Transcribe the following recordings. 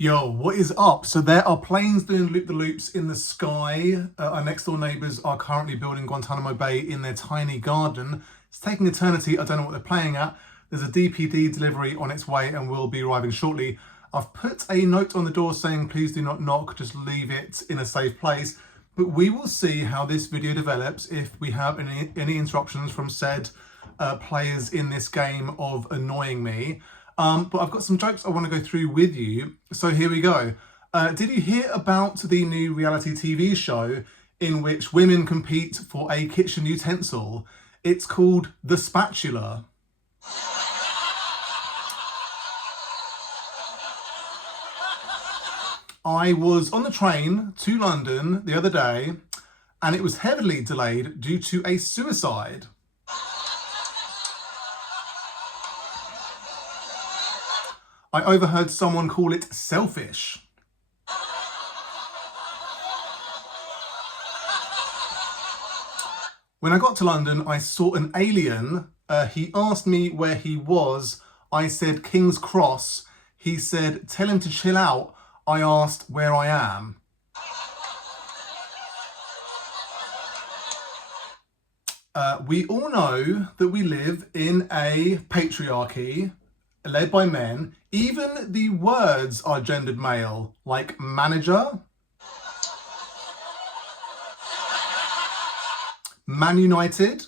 Yo, what is up? So there are planes doing loop-the-loops in the sky. Our next door neighbours are currently building Guantanamo Bay in their tiny garden. It's taking eternity. I don't know what they're playing at. There's a DPD delivery on its way and will be arriving shortly. I've put a note on the door saying please do not knock, just leave it in a safe place. But we will see how this video develops if we have any interruptions from said players in this game of annoying me. But I've got some jokes I want to go through with you. So here we go. Did you hear about the new reality TV show in which women compete for a kitchen utensil? It's called The Spatula. I was on the train to London the other day and it was heavily delayed due to a suicide. I overheard someone call it selfish. When I got to London, I saw an alien. He asked me where he was. I said King's Cross. He said, tell him to chill out. I asked where I am. We all know that we live in a patriarchy led by men. Even the words are gendered male, like manager, Man United,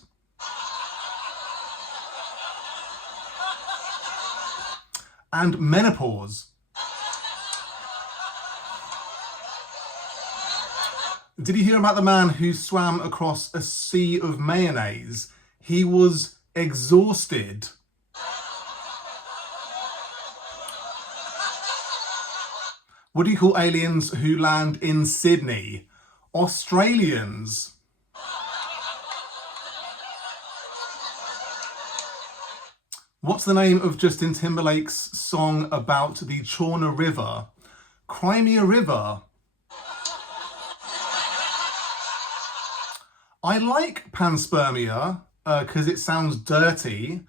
and menopause. Did you hear about the man who swam across a sea of mayonnaise? He was exhausted. What do you call aliens who land in Sydney? Australians. What's the name of Justin Timberlake's song about the Chorna River? Crimea River. I like panspermia because it sounds dirty,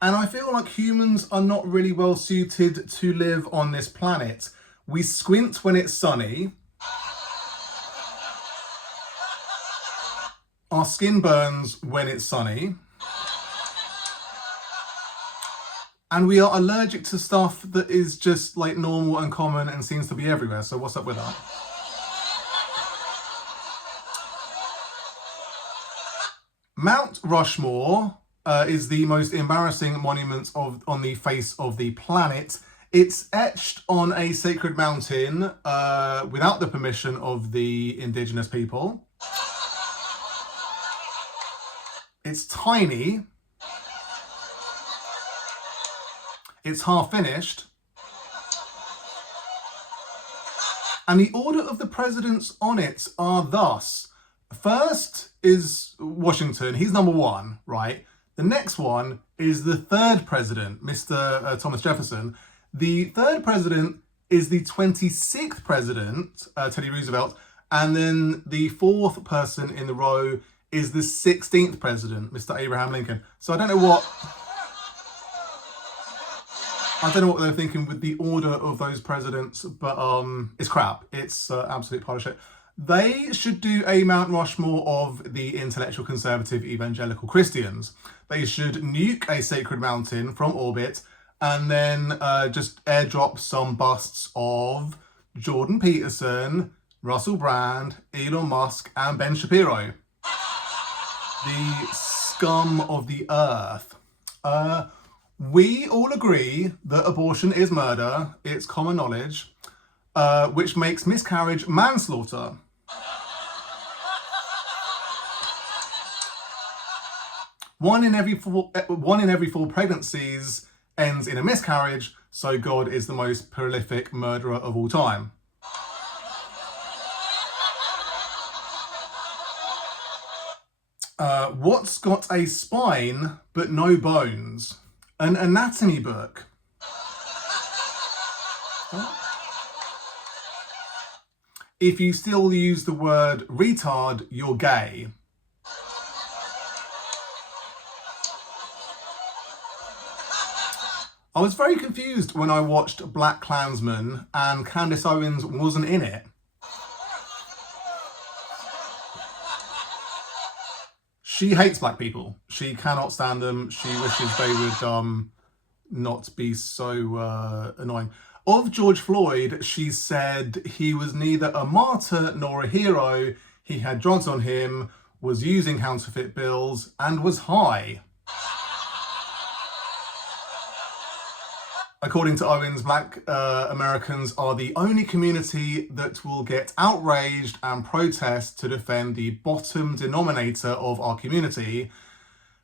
and I feel like humans are not really well suited to live on this planet. We squint when it's sunny. Our skin burns when it's sunny. And we are allergic to stuff that is just like normal and common and seems to be everywhere. So what's up with that? Mount Rushmore is the most embarrassing monument on the face of the planet. It's etched on a sacred mountain without the permission of the indigenous people. It's tiny. It's half finished. And the order of the presidents on it are thus. First is Washington. He's number one, right? The next one is the third president, Mr. Thomas Jefferson. The third president is the 26th president, Teddy Roosevelt. And then the fourth person in the row is the 16th president, Mr. Abraham Lincoln. So I don't know what they're thinking with the order of those presidents, but it's crap. It's absolute pile of shit. They should do a Mount Rushmore of the intellectual conservative evangelical Christians. They should nuke a sacred mountain from orbit and then just airdrop some busts of Jordan Peterson, Russell Brand, Elon Musk, and Ben Shapiro. The scum of the earth. We all agree that abortion is murder. It's common knowledge, which makes miscarriage manslaughter. One in every four pregnancies ends in a miscarriage, so God is the most prolific murderer of all time. What's got a spine but no bones? An anatomy book. If you still use the word retard, you're gay. I was very confused when I watched Black Klansman and Candace Owens wasn't in it. She hates black people. She cannot stand them. She wishes they would not be so annoying. Of George Floyd, she said he was neither a martyr nor a hero. He had drugs on him, was using counterfeit bills, and was high. According to Owens, black Americans are the only community that will get outraged and protest to defend the bottom denominator of our community,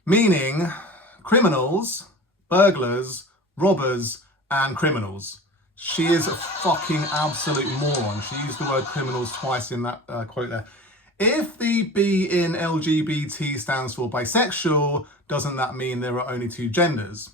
meaning criminals, burglars, robbers, and criminals. She is a fucking absolute moron. She used the word criminals twice in that quote there. If the B in LGBT stands for bisexual, doesn't that mean there are only two genders?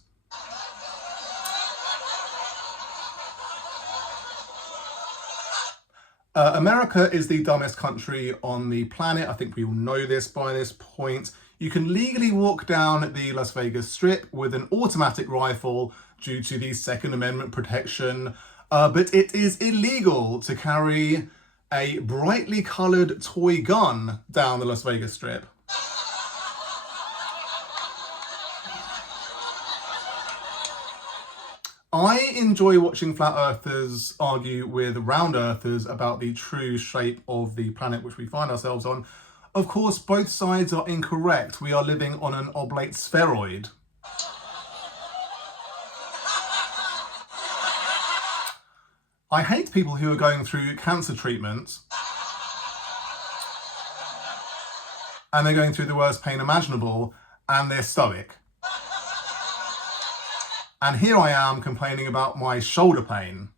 America is the dumbest country on the planet. I think we all know this by this point. You can legally walk down the Las Vegas Strip with an automatic rifle due to the Second Amendment protection, but it is illegal to carry a brightly coloured toy gun down the Las Vegas Strip. I enjoy watching flat earthers argue with round earthers about the true shape of the planet which we find ourselves on. Of course, both sides are incorrect. We are living on an oblate spheroid. I hate people who are going through cancer treatment and they're going through the worst pain imaginable and they're stoic. And here I am complaining about my shoulder pain.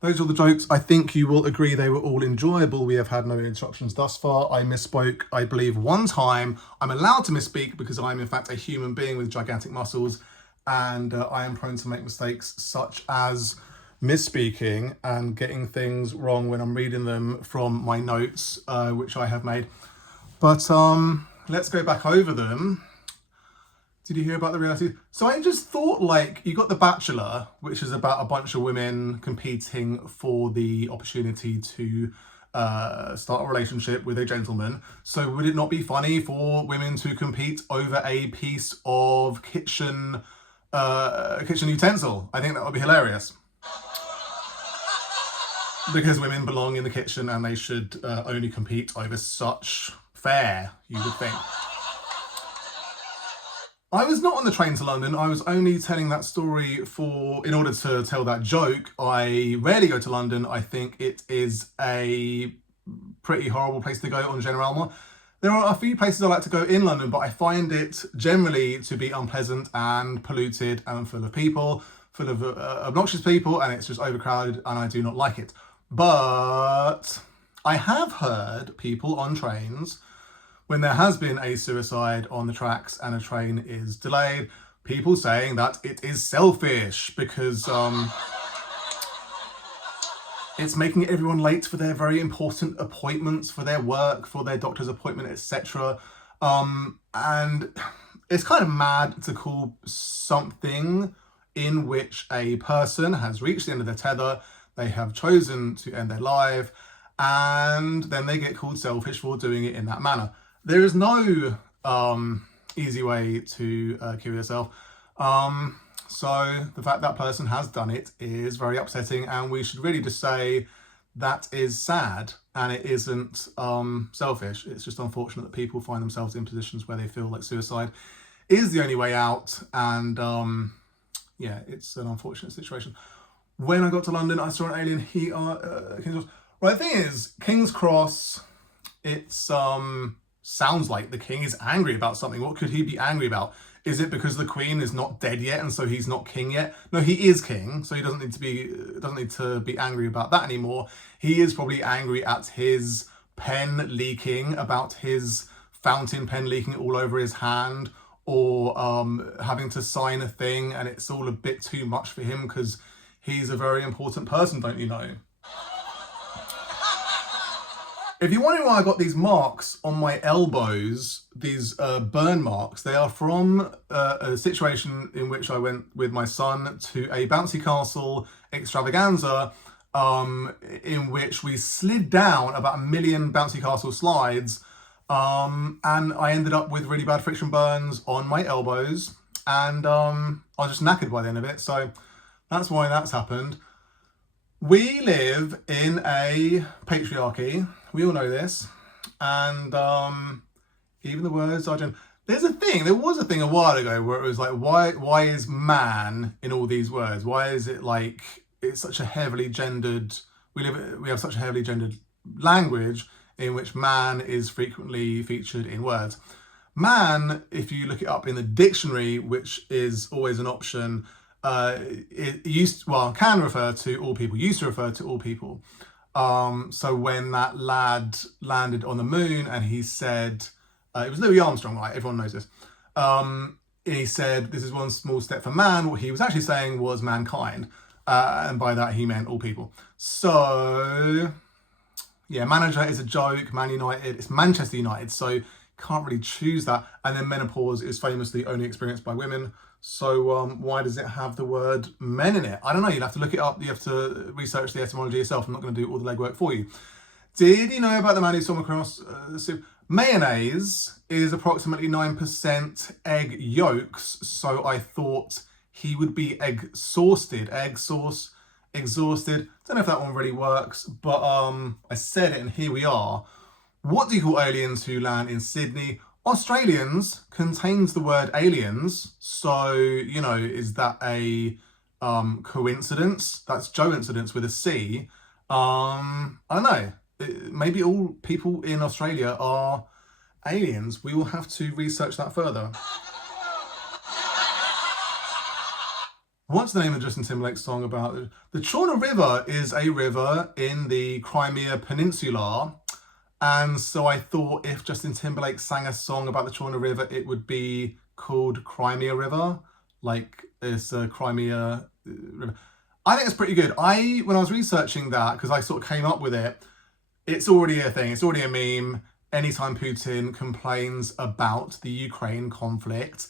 Those are the jokes. I think you will agree they were all enjoyable. We have had no interruptions thus far. I misspoke, I believe, one time. I'm allowed to misspeak because I'm in fact a human being with gigantic muscles, and I am prone to make mistakes such as misspeaking and getting things wrong when I'm reading them from my notes, which I have made. But let's go back over them. Did you hear about the reality? So I just thought, like, you got The Bachelor, which is about a bunch of women competing for the opportunity to start a relationship with a gentleman. So would it not be funny for women to compete over a piece of kitchen utensil? I think that would be hilarious. Because women belong in the kitchen and they should only compete over such fare, you would think. I was not on the train to London. I was only telling that story in order to tell that joke. I rarely go to London. I think it is a pretty horrible place to go on General Alma. There are a few places I like to go in London, but I find it generally to be unpleasant and polluted and full of people, full of obnoxious people, and it's just overcrowded and I do not like it. But I have heard people on trains, when there has been a suicide on the tracks and a train is delayed, people saying that it is selfish because it's making everyone late for their very important appointments, for their work, for their doctor's appointment, etc. And it's kind of mad to call something in which a person has reached the end of their tether, they have chosen to end their life, and then they get called selfish for doing it in that manner. There is no easy way to kill yourself. So the fact that person has done it is very upsetting, and we should really just say that is sad and it isn't selfish. It's just unfortunate that people find themselves in positions where they feel like suicide is the only way out, and yeah, it's an unfortunate situation. When I got to London, I saw an alien King's Cross. Right, the thing is, King's Cross, it's sounds like the king is angry about something. What could he be angry about? Is it because the queen is not dead yet and so he's not king yet? No, he is king, so he doesn't need to be angry about that anymore. He is probably angry at his pen leaking, about his fountain pen leaking all over his hand, or having to sign a thing and it's all a bit too much for him because he's a very important person, don't you know? If you're wondering why I got these marks on my elbows, these burn marks, they are from a situation in which I went with my son to a bouncy castle extravaganza, in which we slid down about 1,000,000 bouncy castle slides, and I ended up with really bad friction burns on my elbows, and I was just knackered by the end of it, so that's why that's happened. We live in a patriarchy. We all know this. And even the words are... There was a thing a while ago where it was like, why is man in all these words? Why is it like, it's such a heavily gendered... We have such a heavily gendered language in which man is frequently featured in words. Man, if you look it up in the dictionary, which is always an option, can refer to all people, used to refer to all people. So when that lad landed on the moon and he said, it was Louis Armstrong, right? Everyone knows this. He said, this is one small step for man. What he was actually saying was mankind. And by that, he meant all people. So, yeah, manager is a joke. Man United, it's Manchester United. So can't really choose that. And then menopause is famously only experienced by women. So why does it have the word men in it? I don't know. You'll have to look it up. You have to research the etymology yourself. I'm not going to do all the legwork for you. Did you know about the man who swam across soup? Mayonnaise is approximately 9% egg yolks. So I thought he would be exhausted. Egg sauce, exhausted. Don't know if that one really works, but I said it and here we are. What do you call aliens who land in Sydney? Australians contains the word aliens, so, you know, is that a coincidence? That's Joe-incidence with a C. I don't know. Maybe all people in Australia are aliens. We will have to research that further. What's the name of Justin Timberlake's song about? The Chorna River is a river in the Crimea Peninsula. And so I thought if Justin Timberlake sang a song about the Chorna River, it would be called Crimea River, like it's a Crimea River. I think it's pretty good. When I was researching that, because I sort of came up with it, it's already a thing. It's already a meme. Anytime Putin complains about the Ukraine conflict,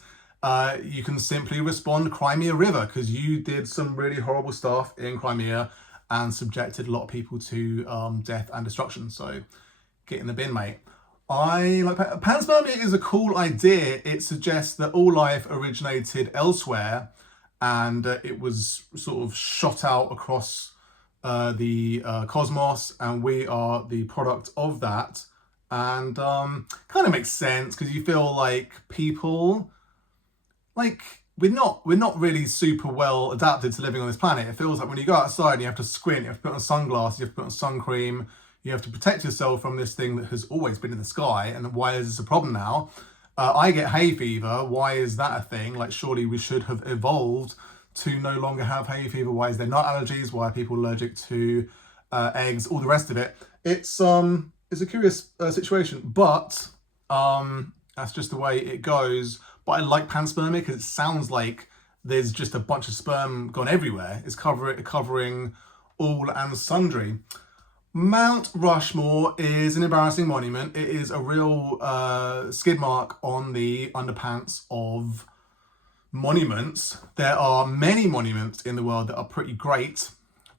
you can simply respond Crimea River, because you did some really horrible stuff in Crimea and subjected a lot of people to death and destruction. So get in the bin, mate. I like panspermia is a cool idea. It suggests that all life originated elsewhere and it was sort of shot out across the cosmos, and we are the product of that. And kind of makes sense, because you feel like people, like we're not really super well adapted to living on this planet. It feels like when you go outside and you have to squint, you have to put on sunglasses, you have to put on sun cream, you have to protect yourself from this thing that has always been in the sky. And why is this a problem now? I get hay fever. Why is that a thing? Like, surely we should have evolved to no longer have hay fever. Why is there not allergies? Why are people allergic to eggs? All the rest of it. It's a curious situation, but that's just the way it goes. But I like panspermia because it sounds like there's just a bunch of sperm gone everywhere. It's covering all and sundry. Mount Rushmore is an embarrassing monument. It is a real skid mark on the underpants of monuments. There are many monuments in the world that are pretty great,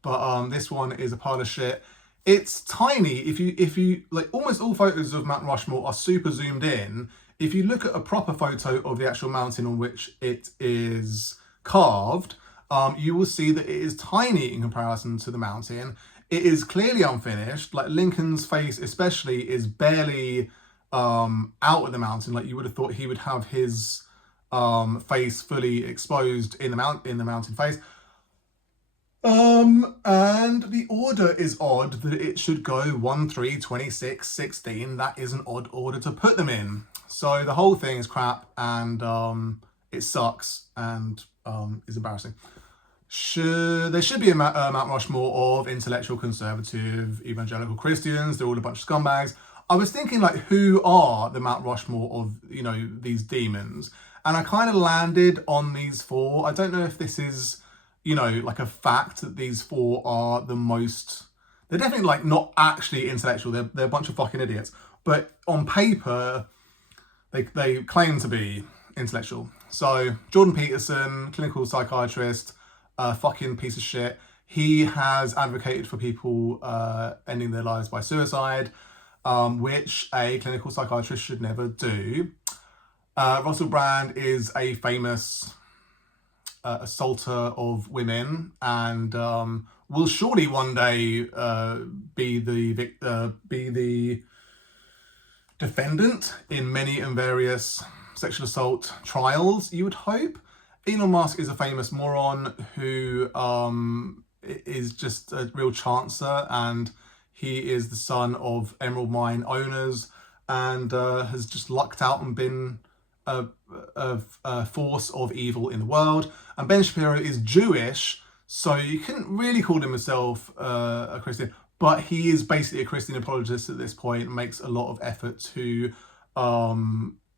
but this one is a pile of shit. It's tiny. If you like, almost all photos of Mount Rushmore are super zoomed in. If you look at a proper photo of the actual mountain on which it is carved, you will see that it is tiny in comparison to the mountain. It is clearly unfinished. Like Lincoln's face especially is barely out of the mountain. Like you would have thought he would have his face fully exposed in the mountain face. And the order is odd, that it should go 1, 3, 26, 16. That is an odd order to put them in. So the whole thing is crap, and it sucks and is embarrassing. There should be a Mount Rushmore of intellectual, conservative, evangelical Christians. They're all a bunch of scumbags. I was thinking, like, who are the Mount Rushmore of, you know, these demons? And I kind of landed on these 4. I don't know if this is, you know, like a fact that these 4 are the most they're definitely like not actually intellectual. They're a bunch of fucking idiots. But on paper, they claim to be intellectual. So Jordan Peterson, clinical psychiatrist, fucking piece of shit. He has advocated for people ending their lives by suicide, which a clinical psychiatrist should never do. Russell Brand is a famous assaulter of women, and will surely one day be the defendant in many and various sexual assault trials, you would hope. Elon Musk is a famous moron who is just a real chancer, and he is the son of emerald mine owners, and has just lucked out and been a force of evil in the world. And Ben Shapiro is Jewish, so you couldn't really call him himself a Christian, but he is basically a Christian apologist at this point and makes a lot of effort to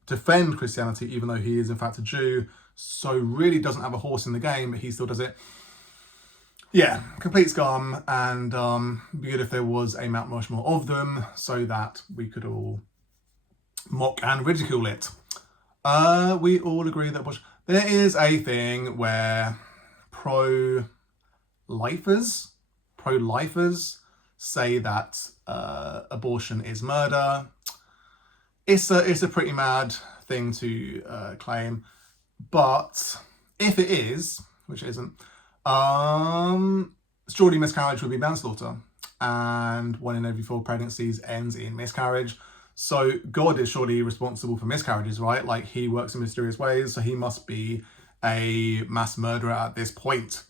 defend Christianity, even though he is in fact a Jew. So really doesn't have a horse in the game, but he still does it. Yeah, complete scum, and it'd be good if there was a Mount Rushmore of them so that we could all mock and ridicule it. We all agree that there is a thing where pro-lifers say that abortion is murder. It's a pretty mad thing to claim, but if it is, which it isn't, surely miscarriage would be manslaughter, and 1 in every 4 pregnancies ends in miscarriage. So God is surely responsible for miscarriages, right? Like, he works in mysterious ways, so he must be a mass murderer at this point.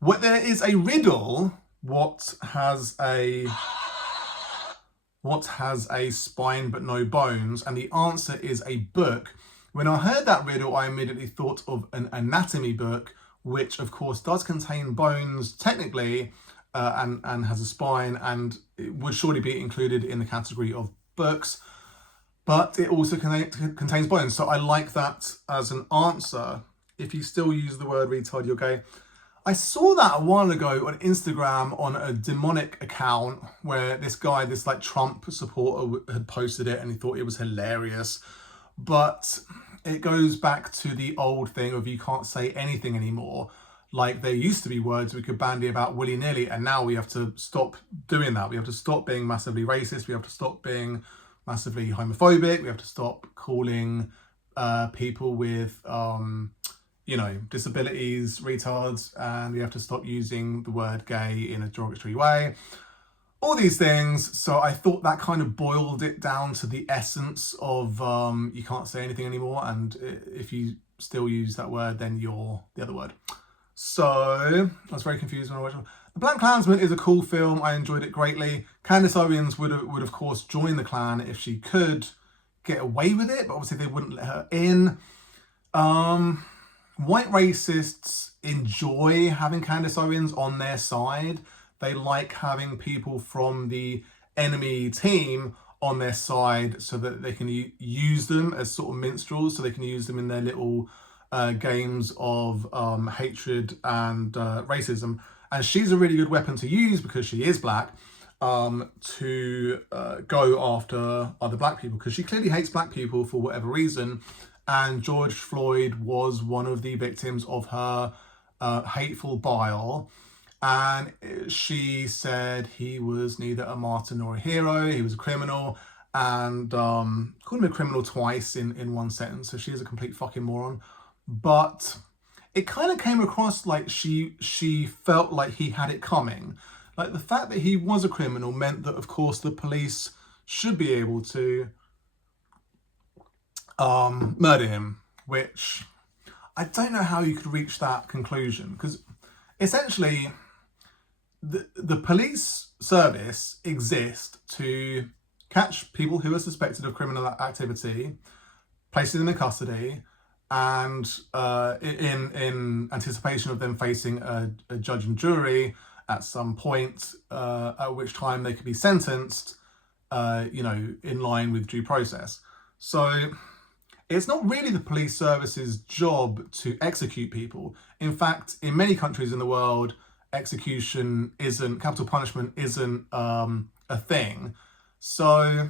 There is a riddle. What has a spine but no bones? And the answer is a book. When I heard that riddle, I immediately thought of an anatomy book, which of course does contain bones technically, and has a spine, and it would surely be included in the category of books, but it also contains bones. So I like that as an answer. If you still use the word retard, you're gay. I saw that a while ago on Instagram on a demonic account where this guy, this like Trump supporter, had posted it, and he thought it was hilarious. But it goes back to the old thing of you can't say anything anymore. Like, there used to be words we could bandy about willy-nilly, and now we have to stop doing that. We have to stop being massively racist. We have to stop being massively homophobic. We have to stop calling people with, disabilities retards, and we have to stop using the word gay in a derogatory way. All these things. So I thought that kind of boiled it down to the essence of you can't say anything anymore, and if you still use that word, then you're the other word. So I was very confused when I watched it. The Black Klansman is a cool film. I enjoyed it greatly. Candace Owens would of course join the Klan if she could get away with it, but obviously they wouldn't let her in. White racists enjoy having Candace Owens on their side. They like having people from the enemy team on their side so that they can use them as sort of minstrels, so they can use them in their little games of hatred and racism. And she's a really good weapon to use because she is black, to go after other black people, because she clearly hates black people for whatever reason. And George Floyd was one of the victims of her hateful bile. And she said he was neither a martyr nor a hero, he was a criminal, and called him a criminal twice in one sentence. So she is a complete fucking moron. But it kind of came across like she felt like he had it coming. Like, the fact that he was a criminal meant that, of course, the police should be able to murder him, which I don't know how you could reach that conclusion, because essentially the police service exists to catch people who are suspected of criminal activity, placing them in custody, and in anticipation of them facing a judge and jury at some point, at which time they could be sentenced, in line with due process. So it's not really the police service's job to execute people. In fact, in many countries in the world, capital punishment isn't a thing. So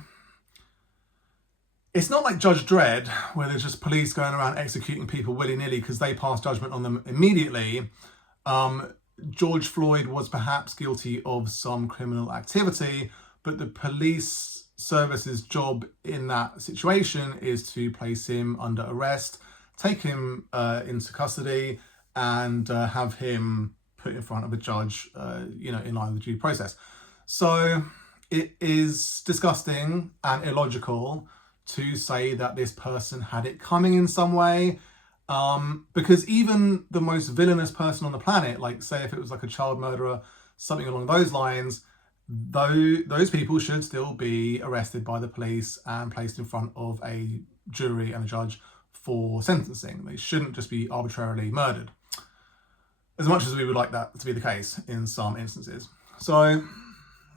it's not like Judge Dredd, where there's just police going around executing people willy-nilly because they pass judgment on them immediately. George Floyd was perhaps guilty of some criminal activity, but the police service's job in that situation is to place him under arrest, take him into custody, and have him put in front of a judge, in line with the due process. So it is disgusting and illogical to say that this person had it coming in some way, because even the most villainous person on the planet, like say if it was like a child murderer, something along those lines, those people should still be arrested by the police and placed in front of a jury and a judge for sentencing. They shouldn't just be arbitrarily murdered, as much as we would like that to be the case in some instances. So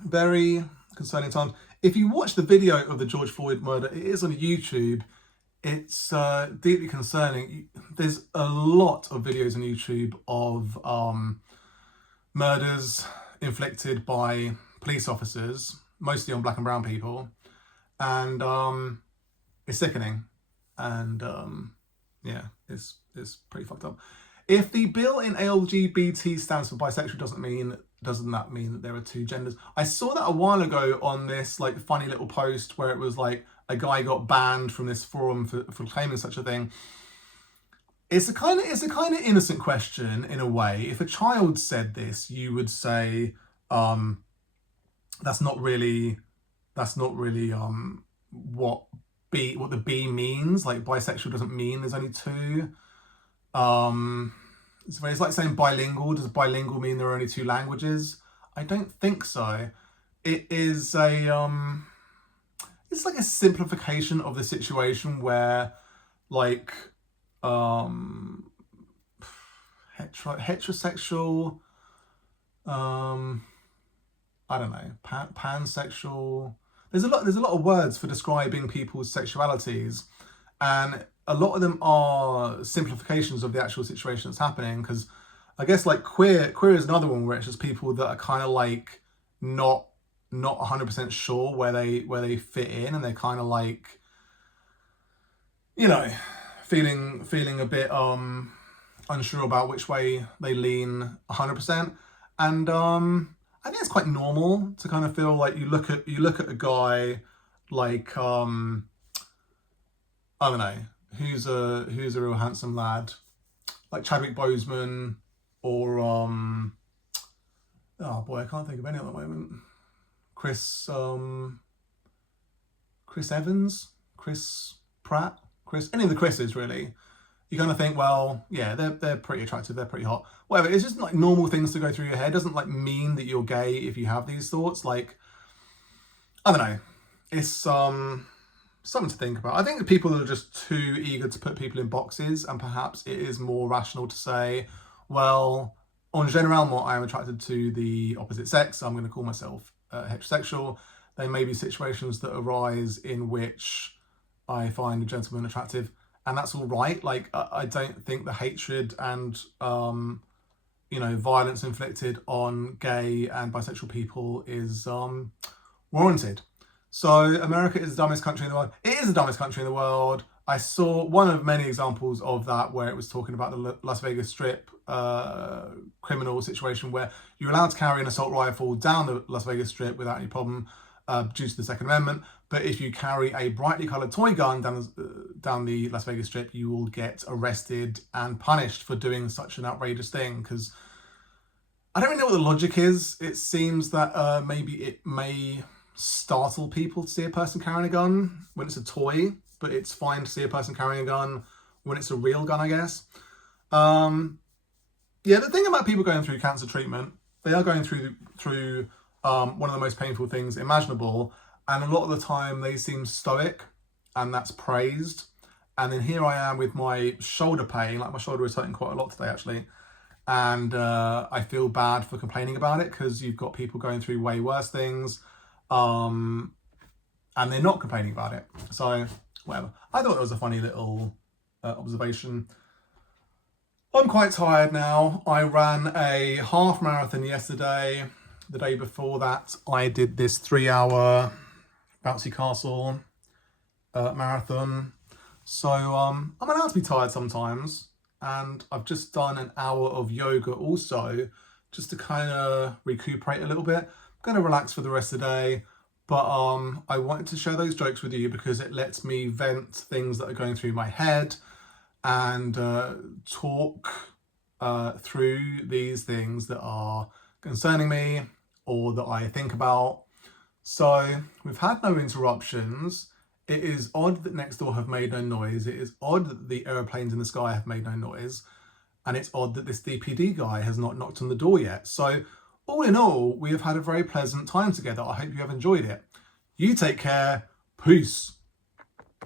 very concerning times. If you watch the video of the George Floyd murder, it is on YouTube. It's deeply concerning. There's a lot of videos on YouTube of murders inflicted by police officers, mostly on black and brown people, and it's sickening. And it's pretty fucked up. If the bill in LGBT stands for bisexual, doesn't that mean that there are two genders? I saw that a while ago on this like funny little post where it was like a guy got banned from this forum for claiming such a thing. It's a kind of innocent question in a way. If a child said this, you would say that's not really what the B means. Like bisexual doesn't mean there's only two. It's like saying bilingual. Does bilingual mean there are only two languages? I don't think so. It is it's like a simplification of the situation where like heterosexual, I don't know, pansexual. There's a lot of words for describing people's sexualities, and a lot of them are simplifications of the actual situation that's happening. Because I guess like queer is another one where it's just people that are kind of like not 100% sure where they fit in, and they're kind of like, feeling a bit unsure about which way they lean 100%. And I think it's quite normal to kind of feel like you look at a guy like I don't know, who's a real handsome lad, like Chadwick Boseman, or oh boy, I can't think of any at the moment. Chris Evans, Chris Pratt, any of the Chris's really. You kind of think, well, yeah, they're pretty attractive, they're pretty hot, whatever. It's just like normal things to go through your head. It doesn't like mean that you're gay if you have these thoughts. Like, I don't know, it's something to think about. I think that people are just too eager to put people in boxes, and perhaps it is more rational to say, well, en généralement, I am attracted to the opposite sex, so I'm going to call myself heterosexual. There may be situations that arise in which I find a gentleman attractive, and that's all right. Like, I don't think the hatred and violence inflicted on gay and bisexual people is warranted. So America is the dumbest country in the world. It is the dumbest country in the world. I saw one of many examples of that where it was talking about the Las Vegas Strip criminal situation where you're allowed to carry an assault rifle down the Las Vegas Strip without any problem due to the Second Amendment. But if you carry a brightly coloured toy gun down the Las Vegas Strip, you will get arrested and punished for doing such an outrageous thing. Because I don't really know what the logic is. It seems that maybe it may startle people to see a person carrying a gun when it's a toy, but it's fine to see a person carrying a gun when it's a real gun, I guess. Yeah, the thing about people going through cancer treatment, they are going through one of the most painful things imaginable, and a lot of the time they seem stoic, and that's praised. And then here I am with my shoulder pain, like my shoulder is hurting quite a lot today actually, and I feel bad for complaining about it because you've got people going through way worse things, and they're not complaining about it. So whatever. I thought it was a funny little observation. I'm quite tired now. I ran a half marathon yesterday. The day before that, I did this 3-hour bouncy castle marathon. So I'm allowed to be tired sometimes. And I've just done an hour of yoga also, just to kind of recuperate a little bit. I'm going to relax for the rest of the day. But I wanted to share those jokes with you because it lets me vent things that are going through my head and talk through these things that are concerning me or that I think about. So we've had no interruptions. It is odd that next door have made no noise. It is odd that the aeroplanes in the sky have made no noise. And it's odd that this DPD guy has not knocked on the door yet. So all in all, we have had a very pleasant time together. I hope you have enjoyed it. You take care. Peace.